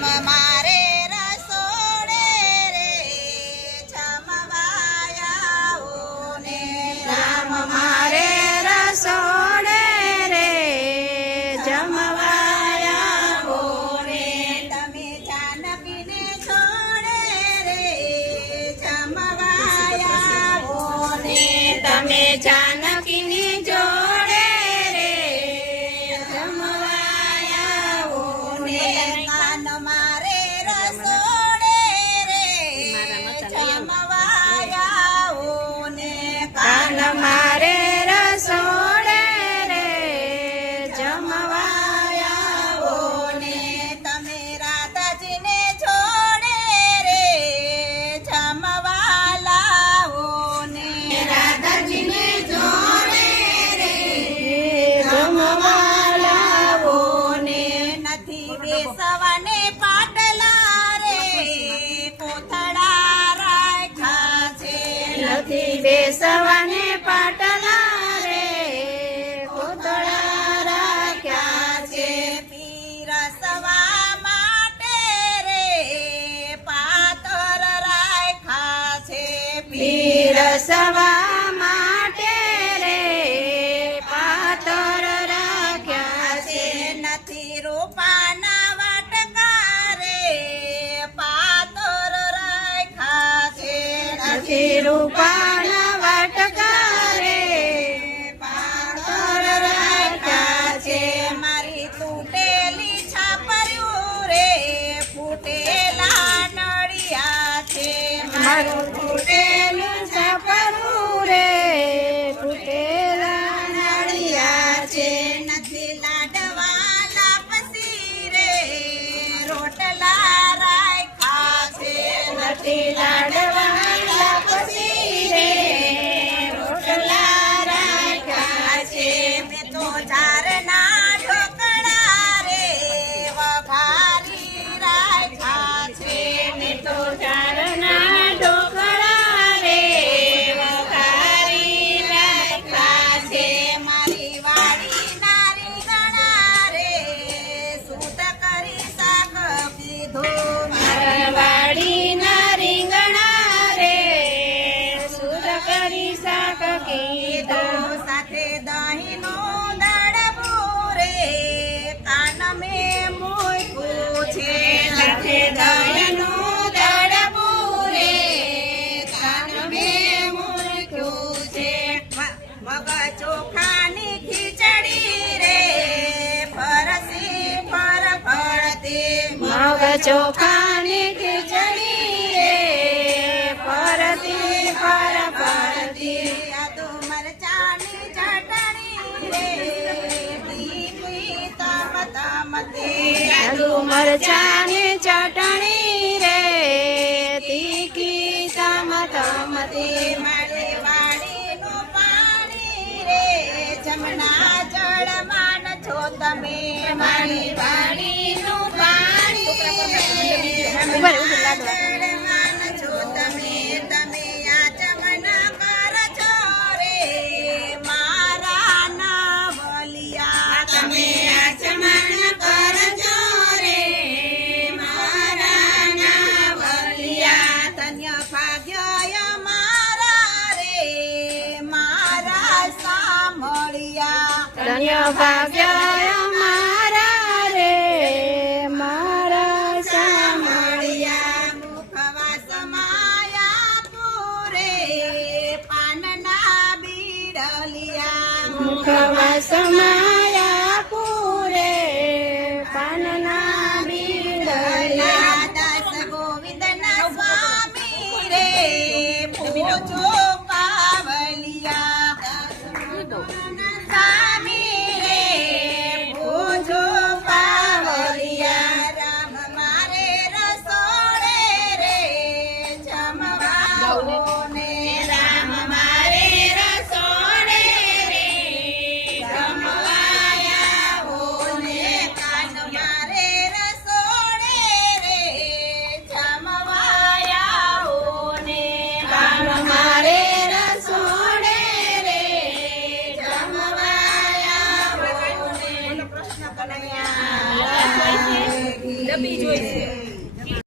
રામ મારે રસોડે રે જમવાયા ને રામ મારે રસોડે રે જમવાયા ને તમે જાનકીને છોડે રે જમવાયા ને તમે જાનકીની જોડે રે જમવાયા ને કાન મારે રસોડે રે જમવાયા ને કાન મારે રસોડે રે જમવાયા ને તમે રાધાજીને છોડે રે જમવા લાવો ને રાધાજીને જોડે રે જમવા લાવો ને નથી બેસવાને પાટલા રે કોથળા રાખ્યા છે નથી બેસવાને પાટલા રે કોથળા રાખ્યા છે પીરસવા માટે રે પાતર રાખ્યા છે પીરસવા માટે રે પાતર રાખ્યા છે નથી રૂપાના વાટકા રે પાતર રાખ્યા છે નથી રૂપાના વાટકા રે પાતર રાખ્યા છે મારી તૂટેલી છાપર્યું રે ફૂટેલા નળિયા છે મારું તૂટેલું છાપરું રે ફૂટેલા નળિયા છે નથી લાડવા લાપસી રે રોટલા રાખ્યા છે નથી લાડવા લાપસી રે રોટલા રાખ્યા છે મેં તો ઝારના ઢોકળા રે વઘારી રાખ્યા છે મેં તો ઝારના ઢોકળા રે વઘારી રાખ્યા છે મારી વાડી નારી ગણા રે સૂટ કરી શાક પીધું મારી વાડી નારી ગણા રે સૂટ કરી શાક કીધું સાથે દહીંનું દડબું રે કાન મેં મૂક્યું છે સાથે દહીંનું દડબું રે કાન મેં મૂક્યું છે મગ ચોખાની ખીચડી રે ફરસી ફરફરતી મગ ચોખાની ખીચડી રે ફરતી ફરફરતી આદુ મરચાની ચટણી રે તીખી તમ તમતી આદુ મરચાની ચટણી રે તીખી તમ તમતી મારી વાડીનું પાણી રે જમના જળમાન છો તમે મારી વાડીનું પાણી જળમાન છો તમે તમે આચમન કરજો રે મારા ના બલિયા તમે આચમન કરજો રે મારા ના બલિયા ધન્ય ભાગ્ય મારા રે મારા સાંભળ્યા ધન્ય ભાગ્ય મારા રે મારા સાંભળ્યા મુખવાસ માયા પૂરે પાનના બીડલિયા મુખવાસ માયા પૂરે પાનના બીડલિયા દાસ ગોવિંદના સ્વામી રે પૂજો કાવલિયા સ્વામી રે પૂજો કાવલિયા રામ મારે રસોડે રે જમવાઓ ને રામ મારે રસોડે રે જમવા છે